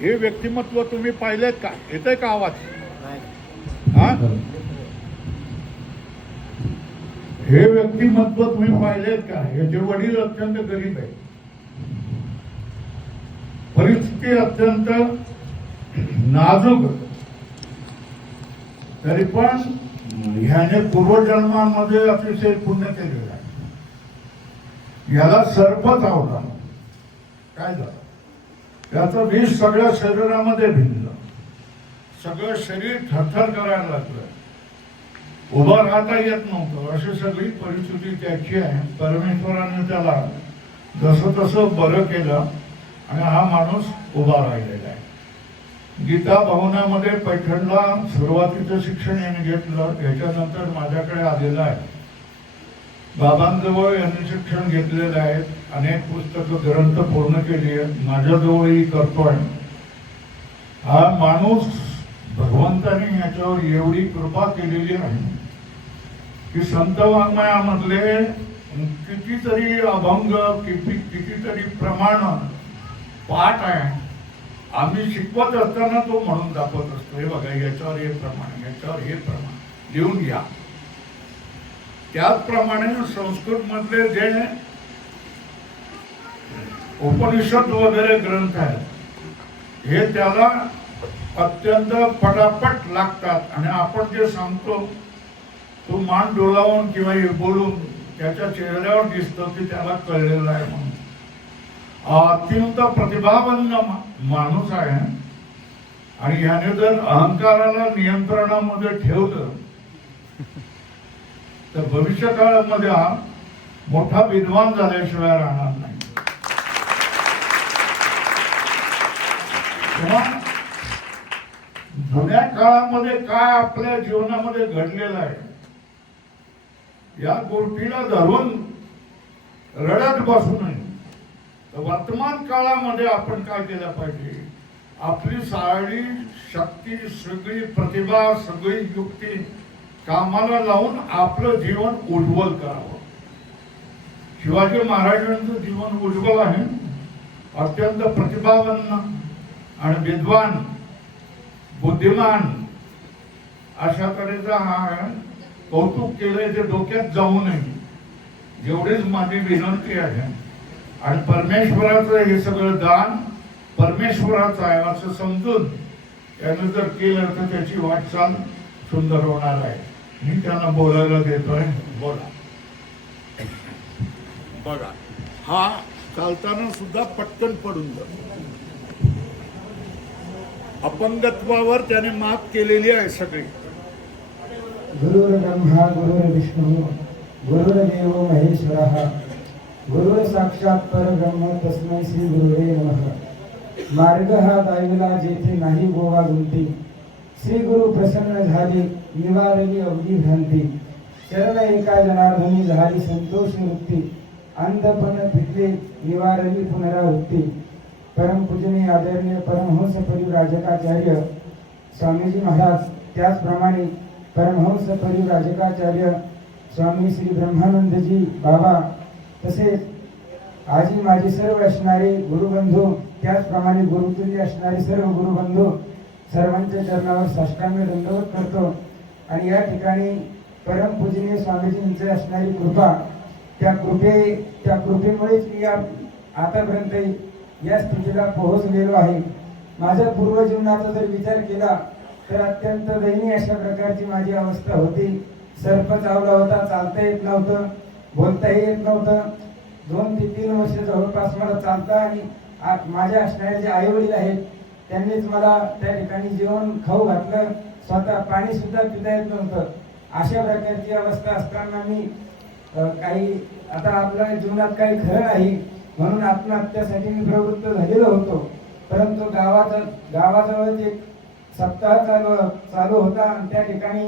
हे व्यक्तिमत्व तुम्ही पाहिलेत का? येतंय का आवाज? हा, हे व्यक्तिमत्व तुम्ही पाहिलेत का? याचे वडील अत्यंत गरीब आहेत, परिस्थिती अत्यंत नाजूक, तरी पण ह्याने पूर्वजन्मामध्ये अतिशय पुण्य केलेलं आहे. याला सर्प चावला, काय झालं? त्याचं विष सगळ्या शरीरामध्ये भिनलं, सगळं शरीर थरथर करायला लागलं, उभं राहता येत नव्हतं. अशी सगळी परिस्थिती त्याची आहे. परमेश्वराने त्याला जसं तसं बरं केलं आणि हा माणूस उभा राहिलेला आहे. गीता भवनामध्ये पैठणला सुरुवातीचं शिक्षण याने घेतलं. याच्यानंतर माझ्याकडे आलेलं आहे. बाबांजवळ यांनी शिक्षण घेतलेलं आहे. अनेक पुस्तकं ग्रंथ पूर्ण केली आहेत. माझ्याजवळही करतोय. हा माणूस भगवंताने याच्यावर एवढी कृपा केलेली आहे की संत वाङ्मयामधले कितीतरी अभंग, कितीतरी प्रमाण पाठ आहे. आम्ही शिकवत असताना तो म्हणून दाखवत असतो, हे बघा याच्यावर हे प्रमाण, याच्यावर हे प्रमाण लिहून घ्या. त्याचप्रमाणे संस्कृत मधले जे उपनिषद वगैरे ग्रंथ आहेत हे त्याला अत्यंत पटापट लागतात आणि आपण जे सांगतो तो मान डोलावून किंवा बोलून त्याच्या चेहऱ्यावर दिसतं की त्याला कळलेलं आहे म्हणून. अत्यंत प्रतिभावंत माणूस आहे आणि ह्याने जर अहंकाराला नियंत्रणामध्ये ठेवलं तर भविष्य काळामध्ये हा मोठा विद्वान झाल्याशिवाय राहणार नाही. जुन्या काळामध्ये काय आपल्या जीवनामध्ये घडलेलं आहे या गोष्टीला धरून रडत बसू नये. वर्तमान काळामध्ये आपण काय केलं पाहिजे? आपली सारी शक्ती, सगळी प्रतिभा, सगळी युक्ती कामाला लावून आपलं जीवन उज्ज्वल करावं. शिवाजी महाराजांचं जीवन उज्ज्वल आहे. अत्यंत प्रतिभावंत आणि विद्वान, बुद्धिमान अशा तऱ्हेचा हा कौतुक केलंय ते डोक्यात जाऊ नये एवढीच माझी विनंती आहे. आणि परमेश्वराचं हे सगळं दान परमेश्वराचं आहे असं समजून त्यानं जर केलं तर त्याची वाटचाल सुंदर होणार आहे. मी त्यांना बोलायला देतोय. बोला. बघा, हा चालताना सुद्धा पटकन पडून जातो. अपंगत्वावर त्याने मात केलेली आहे सगळी. गुरुर् ब्रह्मा गुरुर्विष्णू गुरुर्देवो महेश्वरः गुरुर साक्षात परब्रह्म तस्मै श्री गुरुवे नमः. मार्ग हा दाविला जेथे नाही गोवा गुंती, श्री गुरु प्रसन्न झाले निवारली अवघी भ्रांती. शरण एका जनार्दनी झाली संतोष वृत्ती, अंधपण फिटले निवारली पुनरावृत्ती. परमपूजनीय आदरणीय परमहंस परिव्राजकाचार्य स्वामीजी महाराज, त्याचप्रमाणे परमहंस परिव्राजकाचार्य स्वामी श्री ब्रह्मानंदजी बाबा, तसेच आजी माझे सर्व असणारे गुरुबंधू, त्याचप्रमाणे गुरुतुल्य असणारे सर्व गुरुबंधू सर्वांच्या चरणावर साष्टांग दंडवत करतो. आणि या ठिकाणी परमपूजनीय स्वामीजींची असणारी कृपा, त्या कृपेमुळेच मी आतापर्यंत या स्थितीला पोहोचलेलो आहे. माझ्या पूर्वजीवनाचा जर विचार केला तर अत्यंत दयनीय अशा प्रकारची माझी अवस्था होती. सर्प चावला होता, चालता येत नव्हतं, बोलताही येत नव्हतं. 2 ते 3 वर्ष जवळपास मला चालता आणि माझ्या असणारे जे आई वडील आहेत त्यांनीच मला त्या ठिकाणी जेवण खाऊ घातलं. स्वतः पाणी सुद्धा पिता येत नव्हतं. अशा प्रकारची अवस्था असताना मी काही आता आपल्या जीवनात काही खरं नाही म्हणून आत्महत्यासाठी मी प्रवृत्त झालेलो होतो. परंतु गावाजवळ एक सप्ताह चालू होता आणि त्या ठिकाणी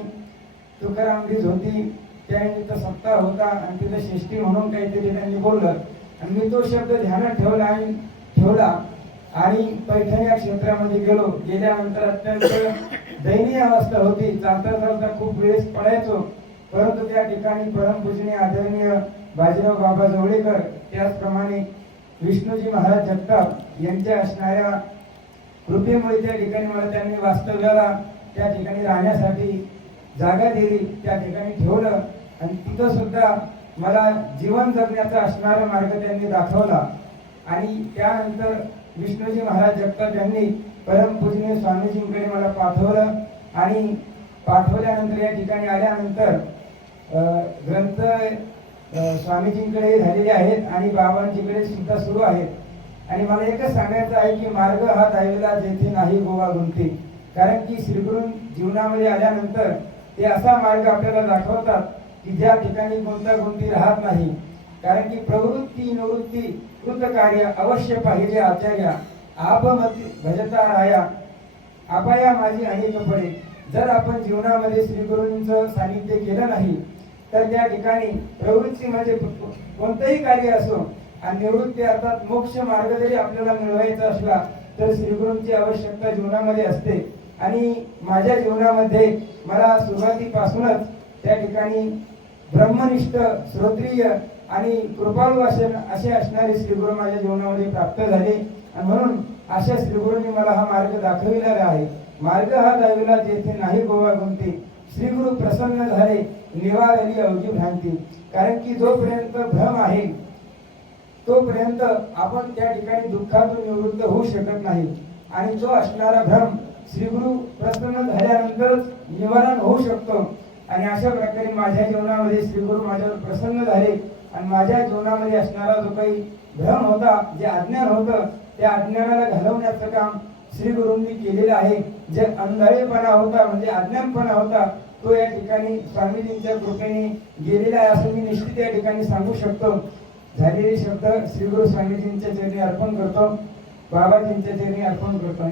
तुकाराम बीज होती, त्यानिमित्त सप्ताह होता आणि तिथे शिष्टी म्हणून काहीतरी त्यांनी बोललं आणि मी तो शब्द ध्यानात ठेवला आणि पैठण या क्षेत्रामध्ये गेल्यानंतर अत्यंत दयनीय अवस्था होती. चालता खूप वेळेस पडायचो. परंतु त्या ठिकाणी परमपूजनीय आदरणीय बाजीराव बाबा जवळेकर, त्याचप्रमाणे विष्णूजी महाराज जगताप यांच्या असणाऱ्या कृपेमुळे त्या ठिकाणी मला त्यांनी वास्तव्याला त्या ठिकाणी राहण्यासाठी जागा दिली, त्या ठिकाणी ठेवलं आणि तिथं सुद्धा मला जीवन जगण्याचा असणारा मार्ग त्यांनी दाखवला. आणि त्यानंतर विष्णूजी महाराज जगताप यांनी परमपूजनीय स्वामीजींकडे मला पाठवलं आणि पाठवल्यानंतर या ठिकाणी आल्यानंतर ग्रंथ स्वामीजींकडे झालेले आहेत आणि बाबांजीकडे सुद्धा सुरू आहेत. आणि मला एकच सांगायचं आहे की मार्ग हा दैवला जेथे नाही गोवा गुंती. कारण की श्रीगुरू जीवनामध्ये आल्यानंतर ते असा मार्ग आपल्याला दाखवतात की ज्या ठिकाणी गुंतागुंती राहत नाही. कारण की प्रवृत्ती निवृत्ती कृत कार्य अवश्य पाहिजे आचार्य, आपमती भजता राया आपाया माझी अनेक पडे. जर आपण जीवनामध्ये श्रीगुरूंचं सानिध्य केलं नाही तर त्या ठिकाणी प्रवृत्ती म्हणजे कोणतंही कार्य असो आणि निवृत्ती अर्थात मोक्ष मार्ग जरी आपल्याला मिळवायचा असला तर श्रीगुरूंची आवश्यकता जीवनामध्ये असते. आणि माझ्या जीवनामध्ये मला सुरुवातीपासूनच त्या ठिकाणी ब्रह्मनिष्ठ श्रोत्रिय आणि कृपाळू असे असणारे श्रीगुरू माझ्या जीवनामध्ये प्राप्त झाले. आणि म्हणून अशा श्रीगुरूंनी मला हा मार्ग दाखविलेला आहे. मार्ग हा दैवला जेथे नाही गोवा गुंती, श्रीगुरू प्रसन्न झाले निवारली अवघी भ्रांती. कारण की जोपर्यंत भ्रम आहे तोपर्यंत आपण त्या ठिकाणी दुःखातून निवृत्त होऊ शकत नाही. आणि जो असणारा भ्रम श्रीगुरू प्रसन्न झाल्यानंतरच निवारण होऊ शकतो. आणि अशा प्रकारे माझ्या जीवनामध्ये श्रीगुरू माझ्यावर प्रसन्न झाले आणि माझ्या जीवनामध्ये असणारा जो काही भ्रम होता, जे अज्ञान होतं, त्या अज्ञानाला घालवण्याचं काम श्रीगुरूंनी केलेलं आहे. जे अंधारेपणा होता म्हणजे अज्ञानपणा होता तो या ठिकाणी स्वामीजींच्या कृपेने गेलेला आहे असं मी निश्चित या ठिकाणी सांगू शकतो. झालेले शब्द श्रीगुरू स्वामीजींच्या चरणी अर्पण करतो, बाबाजींच्या चरणी अर्पण करतो.